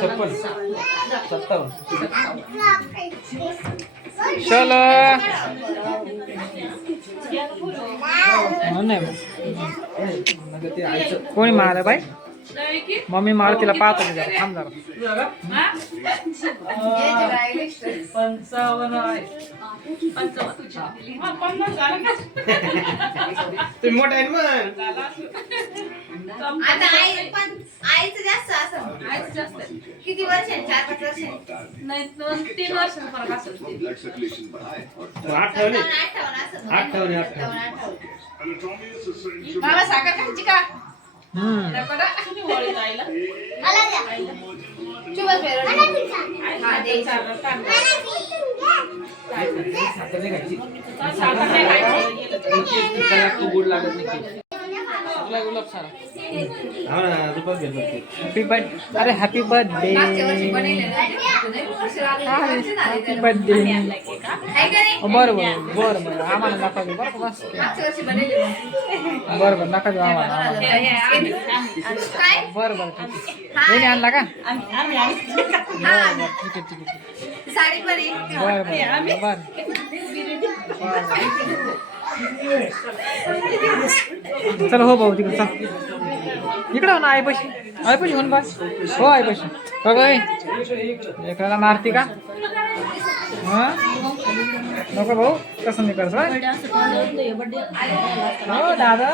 छप्पन सत्तावन्न चलो कोणी मारलं बाई? मम्मी मार तिला पाहतो मी जरा. थांब जरा. पंचावन्न आहे. तुम्ही मोठा आहे ना मग? आता आई पण आईचं जास्त असं. किती वर्ष चार पाच वर्ष तीन वर्षाचा फरक असेल. आठवणे अठ्ठावन्न असं आठवणे, आठवणे. अठ्ठावन्न बाबा साखर खायची का? हा साखर. नाही खायची. साखर नाही खायची. त्याला तू गोड लागत नाही. गुलाब गुलाब सारा. ते हॅपी बर्थडे अरे हॅपी बर्थडे? बरं बरं बरं बरं. आम्हाला नका देऊ. बरं बस. बरं बरं नका देऊ आम्हाला बरं बरं ठीक आहे. आणला का? हा बरं ठीक आहे ठीक आहे बरं. बरं बरं. चल हो भाऊ तिकडे चल. इकडं हो ना आईपाशी आईपाशी म्हणून बस. हो आईपाशी बघ ओय. लेकराला मारती का? हा? नको भाऊ कसं नाही करत? हो दादा.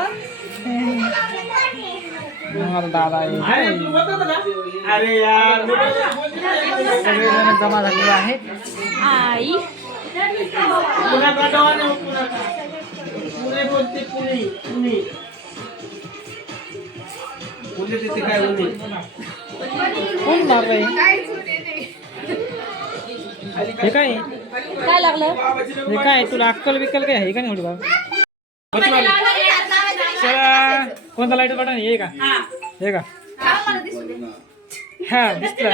दादा आहे. अरे यार. सगळेजण जमा झालेले आहेत. आई. पुणे बोलते पुणे पुणे. पुणे तिथे काय बोलते कोण मारलंय? हे काय? काय लागलं? हे काय तुला अक्कल बिक्कल काय आहे? का नाही बाबा चला. कोणता लाइट बटन हे का? हे. का? हा दिसलं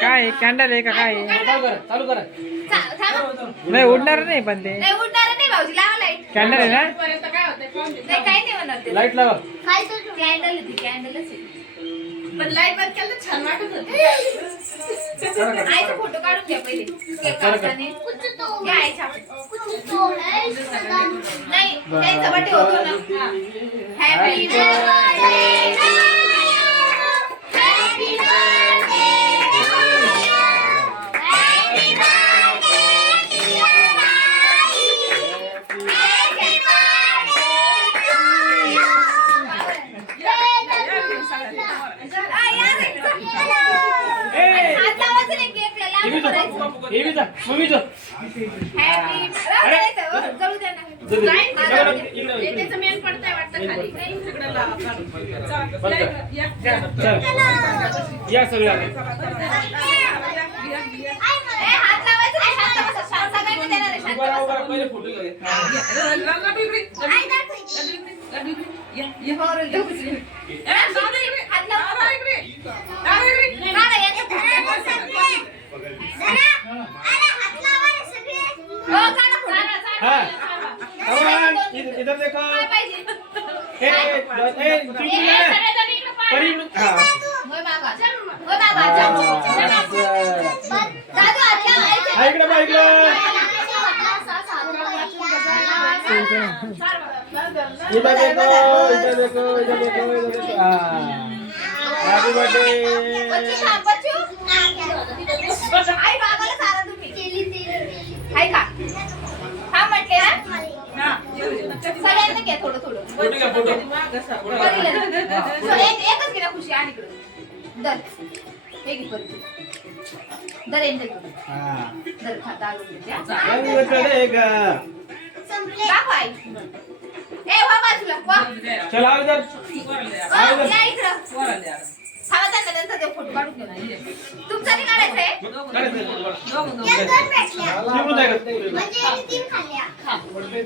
काय कॅन्डल आहे का काय? आहे? चालू करा. चालू करा. नाही उडणार नाही पण ते. नाही उडणार नाही भाऊजी लावा लाइट कॅन्डल आहे ना? नाही काही नाही होणार ते. लाइट लावा. कॅन्डल आहे ती कॅन्डलच आहे पण लाइट बंद केलं तर छान वाटत होतं. आईचा फोटो काढून घ्या पहिले. केक कापताना. घ्या आईचा. तिकडं लावा, काढून. बंद कर. या. चल या सगळ्या ए, हात लावायचं नाही शांत बसा शांत सगळ्यांना देणार आहे शांत उभा राहा, बसा. उभा राहा. पहिले फोटो घे. लाडू इकडे. लाडू इकडे. या, या. बरं, देऊ उचलून. ए, लाडू इकडे. हात लावा. लाडू इकडे. लाडू इकडे. काढा, याच्यात हो, काढा फोटो. हा अमरान, इधर देखो? ए ए. परी हा. होय बाबा. होय बाबा. दादू. इकडे बघ इकडे इधर देखो इधर देखो इधर देखो इधर देखो। हैप्पी बर्थडे बच्चू खा, बच्चू. आई बाबाला चारा तुम्ही। हाय का? हा म्हटले घ्या थोडं थोडं. फोटो घ्या फोटो. परीला दे. सो, एक- एकच घे ना खुशी आणि इकडं दर. हे घे परी दर एंजल करू हाँ. दर खा दारू घे, हा. रंग चढ़ेगा दाखव आई. ए वा बाजूला वा. चल आओ इधर अ, या इकडं. वराला द्या. थांबा त्यांना त्यांचा ते फोटो काढून घ्या तुमचा नाही काढायचा आहे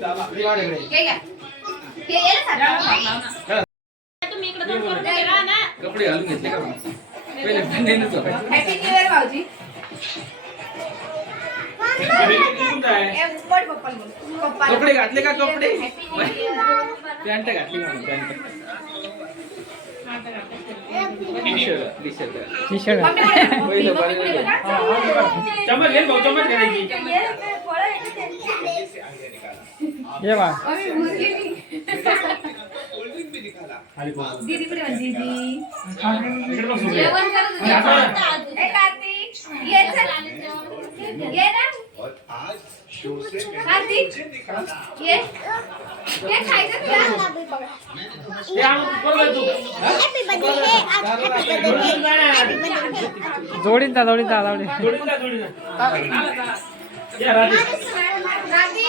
घे घ्या हे. तुम्ही इकडे दोन करून घ्या ना. कपडे घालून घेतले का पहिले भांडे नव्हतं हॅपी न्यू इयर भाऊजी निघून कोणता आहे ए, बोल पप्पाला बोल. पप्पाला कपडे घातले का कपडे Happy New Year. पॅन्ट घातली का म्हणून पॅन्ट दीदी पुढे बघ, दीदी इकडे बघ सूर्य. जेवण करत होती. आता ना. ए, कार्तिक, ये चल. ये ना. कार्तिक, ये. ये खायचं तुला? हे आण, कोण आहे तू? जोडीन जा जोडीन. कार्तिक,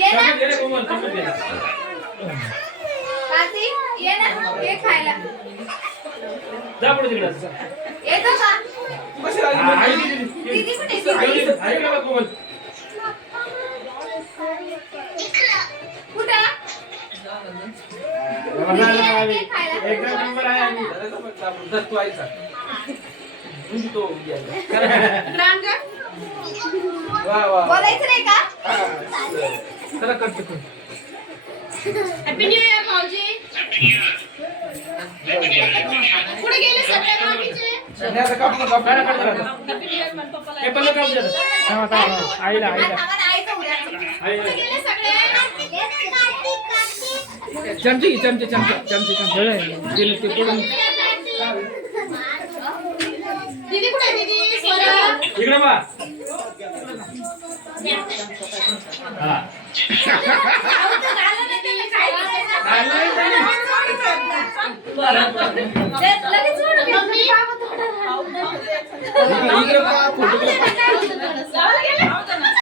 ये ना. ये ना. ये खायला. जा पुढे तिकडे येतो का? दीदी. दीदी कुठे आहे? कुठं? नंबर आम्ही. रांगा? वा वा बोलायचं नाही का चला करतो तू हॅपी न्यू इयर भाऊजी. कुठे गेले सगळे. हे थांबा आईला. गेले सगळे? चमचे घे, चमचे चमचे चमचे. चमचे दिले ते पडून दीदी कुठे आहे दीदी? स्वरा? इकडे बा. लगेच